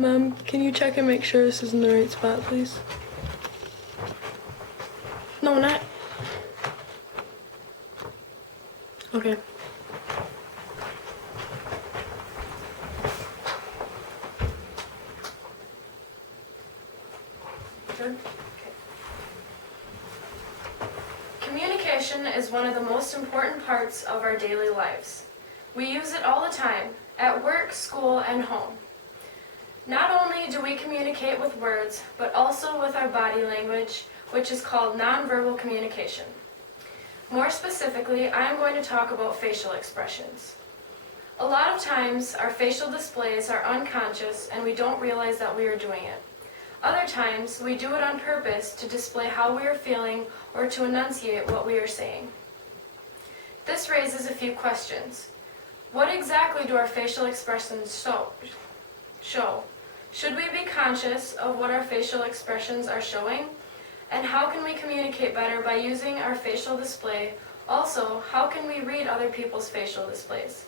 Mom, can you check and make sure this is in the right spot, please? No, not. Okay. Good? Okay. Communication is one of the most important parts of our daily lives. We use it all the time, at work, school, and home. Not only do we communicate with words, but also with our body language, which is called nonverbal communication. More specifically, I am going to talk about facial expressions. A lot of times, our facial displays are unconscious and we don't realize that we are doing it. Other times, we do it on purpose to display how we are feeling or to enunciate what we are saying. This raises a few questions. What exactly do our facial expressions show? Should we be conscious of what our facial expressions are showing? And how can we communicate better by using our facial display? Also, how can we read other people's facial displays?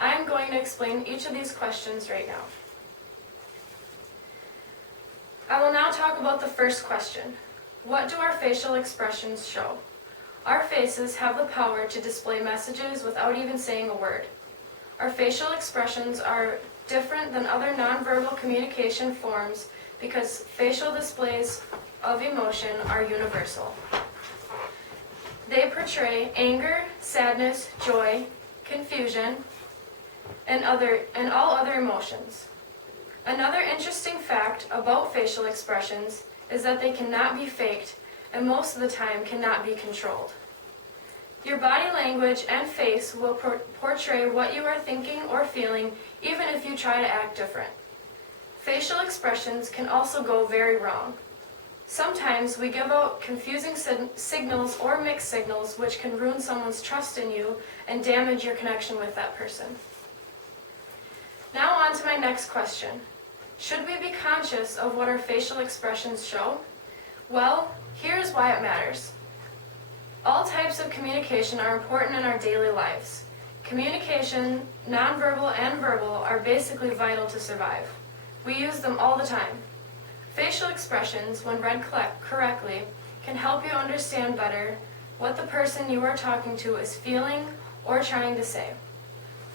I am going to explain each of these questions right now. I will now talk about the first question. What do our facial expressions show? Our faces have the power to display messages without even saying a word. Our facial expressions are different than other nonverbal communication forms because facial displays of emotion are universal. They portray anger, sadness, joy, confusion, and all other emotions. Another interesting fact about facial expressions is that they cannot be faked and most of the time cannot be controlled. Your body language and face will portray what you are thinking or feeling even if you try to act different. Facial expressions can also go very wrong. Sometimes we give out confusing signals or mixed signals which can ruin someone's trust in you and damage your connection with that person. Now on to my next question. Should we be conscious of what our facial expressions show? Well, here's why it matters. All types of communication are important in our daily lives. Communication, nonverbal and verbal, are basically vital to survive. We use them all the time. Facial expressions, when read correctly, can help you understand better what the person you are talking to is feeling or trying to say.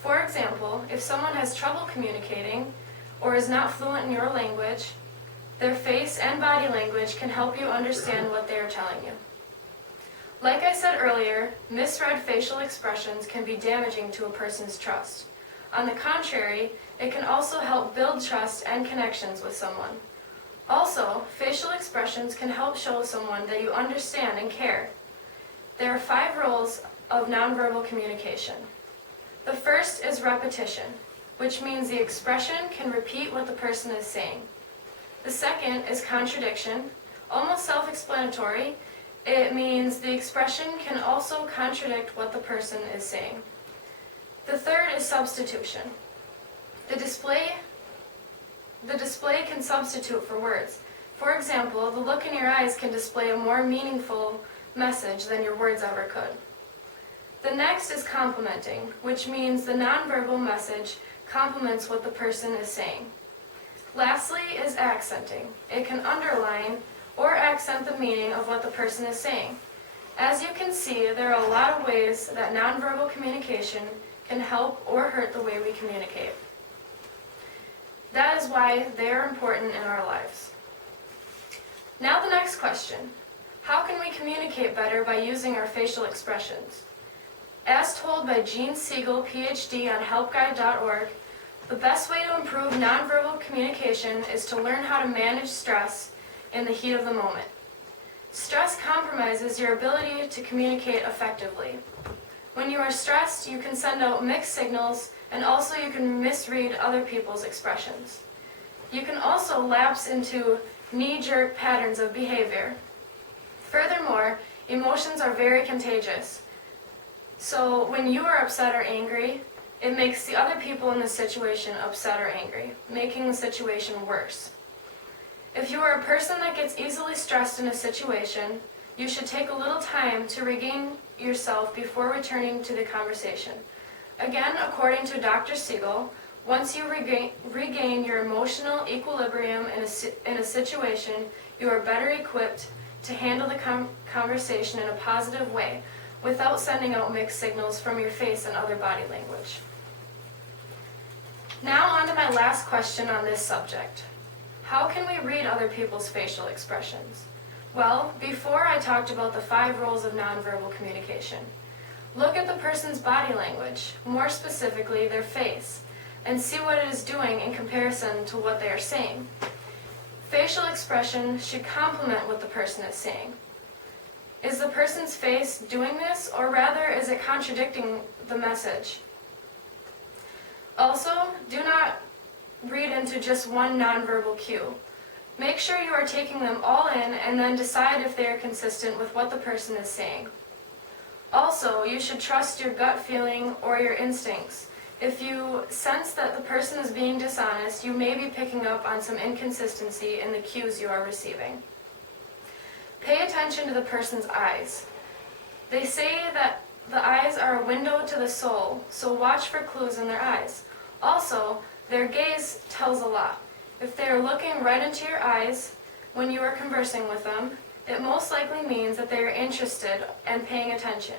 For example, if someone has trouble communicating or is not fluent in your language, their face and body language can help you understand what they are telling you. Like I said earlier, misread facial expressions can be damaging to a person's trust. On the contrary, it can also help build trust and connections with someone. Also, facial expressions can help show someone that you understand and care. There are 5 roles of nonverbal communication. The first is repetition, which means the expression can repeat what the person is saying. The second is contradiction, almost self-explanatory. It means the expression can also contradict what the person is saying. The third is substitution. The display can substitute for words. For example, the look in your eyes can display a more meaningful message than your words ever could. The next is complementing, which means the nonverbal message complements what the person is saying. Lastly is accenting. It can underline or accent the meaning of what the person is saying. As you can see, there are a lot of ways that nonverbal communication can help or hurt the way we communicate. That is why they are important in our lives. Now the next question. How can we communicate better by using our facial expressions? As told by Gene Siegel, PhD on helpguide.org, the best way to improve nonverbal communication is to learn how to manage stress in the heat of the moment. Stress compromises your ability to communicate effectively. When you are stressed, you can send out mixed signals and also you can misread other people's expressions. You can also lapse into knee-jerk patterns of behavior. Furthermore, emotions are very contagious. So when you are upset or angry, it makes the other people in the situation upset or angry, making the situation worse. If you are a person that gets easily stressed in a situation, you should take a little time to regain yourself before returning to the conversation. Again, according to Dr. Siegel, Once you regain your emotional equilibrium in a situation, you are better equipped to handle the conversation in a positive way without sending out mixed signals from your face and other body language. Now on to my last question on this subject. How can we read other people's facial expressions? Well, before I talked about the 5 roles of nonverbal communication. Look at the person's body language, more specifically their face, and see what it is doing in comparison to what they are saying. Facial expression should complement what the person is saying. Is the person's face doing this, or rather is it contradicting the message? Also, do not read into just one nonverbal cue. Make sure you are taking them all in and then decide if they are consistent with what the person is saying. Also, you should trust your gut feeling or your instincts. If you sense that the person is being dishonest, you may be picking up on some inconsistency in the cues you are receiving. Pay attention to the person's eyes. They say that the eyes are a window to the soul, so watch for clues in their eyes. Also, their gaze tells a lot. If they are looking right into your eyes when you are conversing with them, it most likely means that they are interested and paying attention.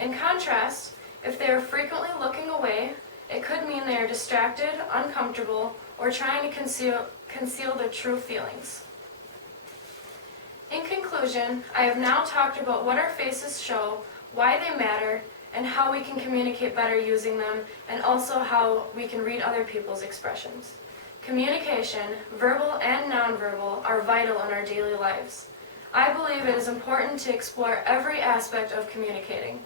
In contrast, if they are frequently looking away, it could mean they are distracted, uncomfortable, or trying to conceal their true feelings. In conclusion, I have now talked about what our faces show, why they matter, and how we can communicate better using them, and also how we can read other people's expressions. Communication, verbal and nonverbal, are vital in our daily lives. I believe it is important to explore every aspect of communicating.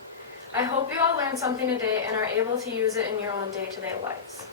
I hope you all learned something today and are able to use it in your own day-to-day lives.